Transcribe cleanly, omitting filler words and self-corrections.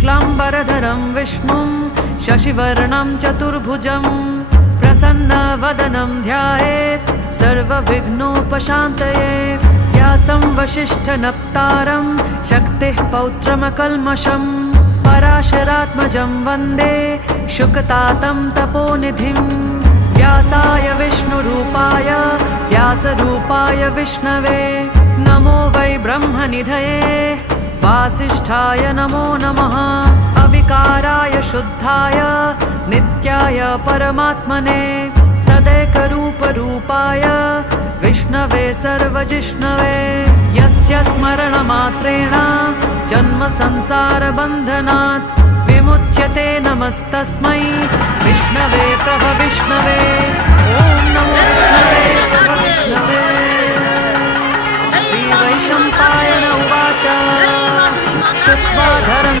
शुक्लाम्बरधरं विष्णुं शशिवर्णं चतुर्भुजं प्रसन्नवदनं ध्यायेत् सर्वविघ्नोपशान्तये। व्यासं वसिष्ठनप्तारं शक्तिः पौत्रमकल्मषं पराशरात्मजं वन्दे शुकतातं तपोनिधिं। व्यासाय विष्णुरूपाय व्यासरूपाय विष्णवे नमो वै ब्रह्मनिधये वासिष्ठाय नमो नमः। अविकाराय शुद्धाय नित्याय परमात्मने सदैकरूपरूपाय विष्णवे सर्वजिष्णवे। यस्य स्मरणमात्रेण जन्मसंसारबन्धनात् विमुच्यते नमस्तस्मै विष्णवे प्रभविष्णवे। ॐ नमो विष्णवे प्रभविष्णवे। श्रीवैशम्पायन उवाच श्रुत्वा धर्म